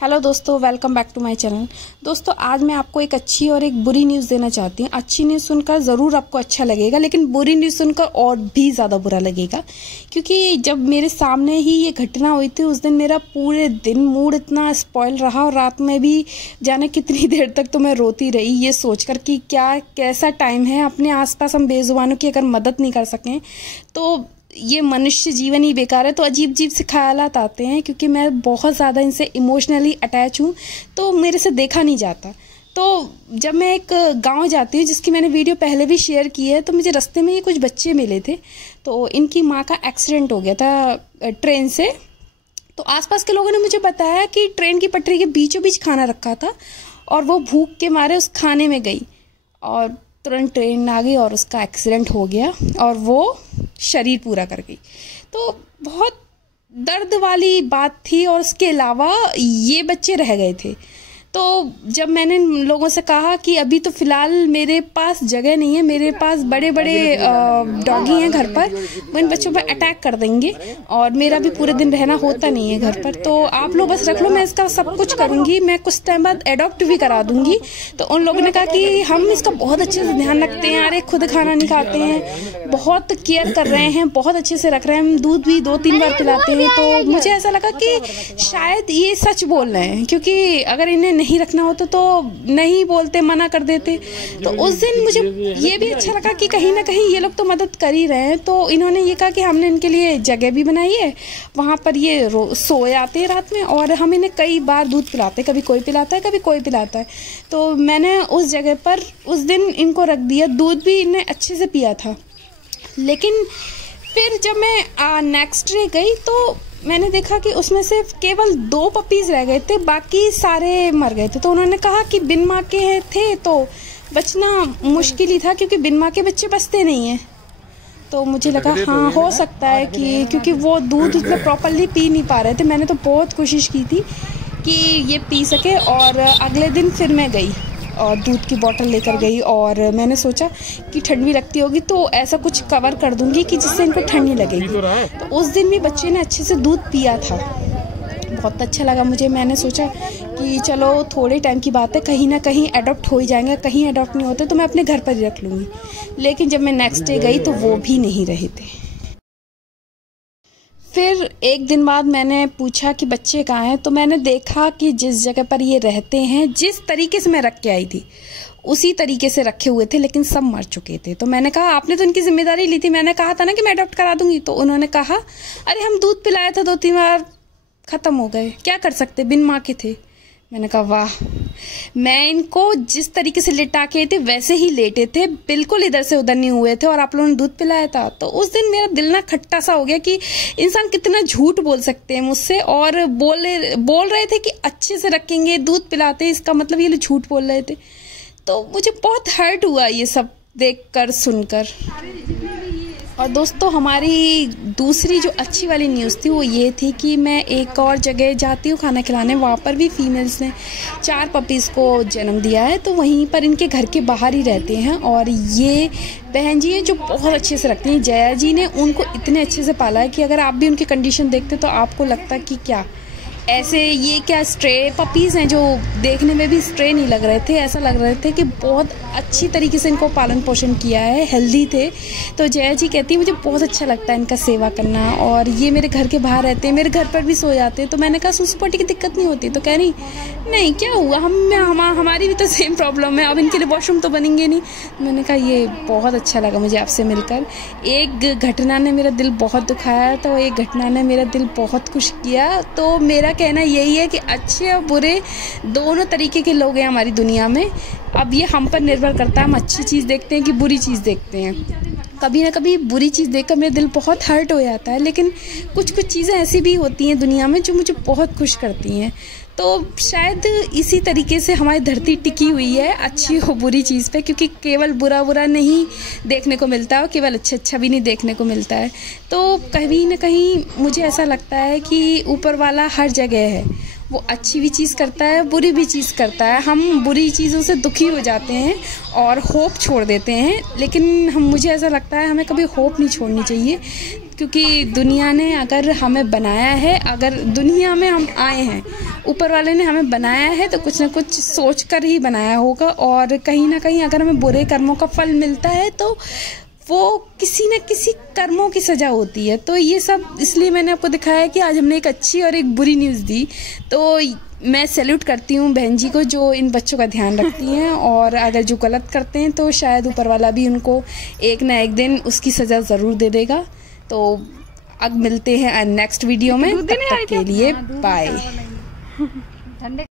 Hello दोस्तों, welcome back to my channel. दोस्तों, आज मैं आपको एक अच्छी और एक बुरी न्यूज़ देना चाहती हूँ। अच्छी न्यूज़ सुनकर ज़रूर आपको अच्छा लगेगा, लेकिन बुरी न्यूज़ सुनकर और भी ज़्यादा बुरा लगेगा, क्योंकि जब मेरे सामने ही ये घटना हुई थी उस दिन मेरा पूरे दिन मूड इतना स्पॉइल रहा और रात में भी जाने कितनी देर तक तो मैं रोती रही ये सोचकर कि क्या कैसा टाइम है। अपने आसपास हम बेजुबानों की अगर मदद नहीं कर सकें तो ये मनुष्य जीवन ही बेकार है। तो अजीब अजीब से ख्यालात आते हैं, क्योंकि मैं बहुत ज़्यादा इनसे इमोशनली अटैच हूँ, तो मेरे से देखा नहीं जाता। तो जब मैं एक गांव जाती हूँ, जिसकी मैंने वीडियो पहले भी शेयर की है, तो मुझे रास्ते में ये कुछ बच्चे मिले थे। तो इनकी माँ का एक्सीडेंट हो गया था ट्रेन से। तो आसपास के लोगों ने मुझे बताया कि ट्रेन की पटरी के बीचों बीच खाना रखा था और वो भूख के मारे उस खाने में गई और तुरंत ट्रेन आ गई और उसका एक्सीडेंट हो गया और वो शरीर पूरा कर गई। तो बहुत दर्द वाली बात थी। और उसके अलावा ये बच्चे रह गए थे। तो जब मैंने लोगों से कहा कि अभी तो फ़िलहाल मेरे पास जगह नहीं है, मेरे पास बड़े बड़े डॉगी हैं घर पर, वो इन बच्चों पर अटैक कर देंगे और मेरा भी पूरे दिन रहना होता नहीं है घर पर, तो आप लोग बस रख लो, मैं इसका सब कुछ करूँगी, मैं कुछ टाइम बाद एडॉप्ट भी करा दूँगी। तो उन लोगों ने कहा कि हम इसका बहुत अच्छे से ध्यान रखते हैं, अरे खुद खाना नहीं खाते हैं, बहुत केयर कर रहे हैं, बहुत अच्छे से रख रहे हैं, हम दूध भी 2-3 बार पिलाते हैं। तो मुझे ऐसा लगा कि शायद ये सच बोल रहे हैं, क्योंकि अगर इन्हें नहीं रखना होता तो नहीं बोलते, मना कर देते। तो उस दिन मुझे ये भी अच्छा लगा कि कहीं ना कहीं ये लोग तो मदद कर ही रहे हैं। तो इन्होंने ये कहा कि हमने इनके लिए जगह भी बनाई है, वहाँ पर ये सोए आते हैं रात में और हम इन्हें कई बार दूध पिलाते हैं, कभी कोई पिलाता है कभी कोई पिलाता है। तो मैंने उस जगह पर उस दिन इनको रख दिया, दूध भी इन्हें अच्छे से पिया था। लेकिन फिर जब मैं नेक्स्ट डे गई तो मैंने देखा कि उसमें से केवल 2 पपीज़ रह गए थे, बाकी सारे मर गए थे। तो उन्होंने कहा कि बिन माँ के थे तो बचना मुश्किल ही था, क्योंकि बिन माँ के बच्चे बचते नहीं हैं। तो मुझे लगा हाँ, हो सकता है कि क्योंकि वो दूध उतना प्रॉपरली पी नहीं पा रहे थे। मैंने तो बहुत कोशिश की थी कि ये पी सके। और अगले दिन फिर मैं गई और दूध की बोतल लेकर गई और मैंने सोचा कि ठंड भी लगती होगी तो ऐसा कुछ कवर कर दूंगी कि जिससे इनको ठंड नहीं लगेगी। तो उस दिन भी बच्चे ने अच्छे से दूध पिया था, बहुत अच्छा लगा मुझे। मैंने सोचा कि चलो थोड़े टाइम की बात है, कहीं ना कहीं अडॉप्ट हो ही जाएंगे, कहीं अडॉप्ट नहीं होते तो मैं अपने घर पर ही रख लूँगी। लेकिन जब मैं नेक्स्ट डे गई तो वो भी नहीं रहे थे। फिर एक दिन बाद मैंने पूछा कि बच्चे कहाँ हैं, तो मैंने देखा कि जिस जगह पर ये रहते हैं, जिस तरीके से मैं रख के आई थी उसी तरीके से रखे हुए थे, लेकिन सब मर चुके थे। तो मैंने कहा आपने तो इनकी जिम्मेदारी ली थी, मैंने कहा था ना कि मैं अडॉप्ट करा दूंगी। तो उन्होंने कहा अरे हम दूध पिलाया था 2-3 बार, ख़त्म हो गए, क्या कर सकते, बिन माँ के थे। मैंने कहा वाह, मैं इनको जिस तरीके से लिटा के थे वैसे ही लेटे थे, बिल्कुल इधर से उधर नहीं हुए थे, और आप लोगों ने दूध पिलाया था। तो उस दिन मेरा दिल ना खट्टा सा हो गया कि इंसान कितना झूठ बोल सकते हैं मुझसे। और बोल रहे थे कि अच्छे से रखेंगे, दूध पिलाते, इसका मतलब ये लोग झूठ बोल रहे थे। तो मुझे बहुत हर्ट हुआ ये सब देखकर सुनकर। और दोस्तों, हमारी दूसरी जो अच्छी वाली न्यूज़ थी वो ये थी कि मैं एक और जगह जाती हूँ खाना खिलाने, वहाँ पर भी फीमेल्स ने 4 पपीज़ को जन्म दिया है। तो वहीं पर इनके घर के बाहर ही रहते हैं और ये बहन जी हैं जो बहुत अच्छे से रखती हैं। जया जी ने उनको इतने अच्छे से पाला है कि अगर आप भी उनकी कंडीशन देखते तो आपको लगता कि क्या ऐसे ये क्या स्ट्रे पपीज़ हैं, जो देखने में भी स्ट्रे नहीं लग रहे थे, ऐसा लग रहे थे कि बहुत अच्छी तरीके से इनको पालन पोषण किया है, हेल्दी थे। तो जया जी कहती है मुझे बहुत अच्छा लगता है इनका सेवा करना, और ये मेरे घर के बाहर रहते हैं, मेरे घर पर भी सो जाते हैं। तो मैंने कहा सूसू पोटी की दिक्कत नहीं होती? तो कह रही नहीं, क्या हुआ, हमारी भी तो सेम प्रॉब्लम है, अब इनके लिए वॉशरूम तो बनेंगे नहीं। मैंने कहा ये बहुत अच्छा लगा मुझे आपसे मिलकर। एक घटना ने मेरा दिल बहुत दुखाया, तो एक घटना ने मेरा दिल बहुत खुश किया। तो मेरा कहना यही है कि अच्छे और बुरे दोनों तरीके के लोग हैं हमारी दुनिया में। अब ये हम पर निर्भर करता है, हम अच्छी चीज़ देखते हैं कि बुरी चीज़ देखते हैं। कभी ना कभी बुरी चीज़ देखकर मेरा दिल बहुत हर्ट हो जाता है, लेकिन कुछ चीज़ें ऐसी भी होती हैं दुनिया में जो मुझे बहुत खुश करती हैं। तो शायद इसी तरीके से हमारी धरती टिकी हुई है, अच्छी हो बुरी चीज़ पे, क्योंकि केवल बुरा बुरा नहीं देखने को मिलता है और केवल अच्छा भी नहीं देखने को मिलता है। तो कहीं ना कहीं मुझे ऐसा लगता है कि ऊपर वाला हर जगह है, वो अच्छी भी चीज़ करता है, बुरी भी चीज़ करता है। हम बुरी चीज़ों से दुखी हो जाते हैं और होप छोड़ देते हैं, लेकिन मुझे ऐसा लगता है हमें कभी होप नहीं छोड़नी चाहिए, क्योंकि दुनिया ने अगर हमें बनाया है, अगर दुनिया में हम आए हैं, ऊपर वाले ने हमें बनाया है तो कुछ ना कुछ सोच कर ही बनाया होगा। और कहीं ना कहीं अगर हमें बुरे कर्मों का फल मिलता है तो वो किसी न किसी कर्मों की सज़ा होती है। तो ये सब इसलिए मैंने आपको दिखाया कि आज हमने एक अच्छी और एक बुरी न्यूज़ दी। तो मैं सैल्यूट करती हूँ बहन जी को जो इन बच्चों का ध्यान रखती हैं, और अगर जो गलत करते हैं तो शायद ऊपर वाला भी उनको एक ना एक दिन उसकी सज़ा ज़रूर दे देगा। तो अब मिलते हैं नेक्स्ट वीडियो में, तब तक के लिए बाय।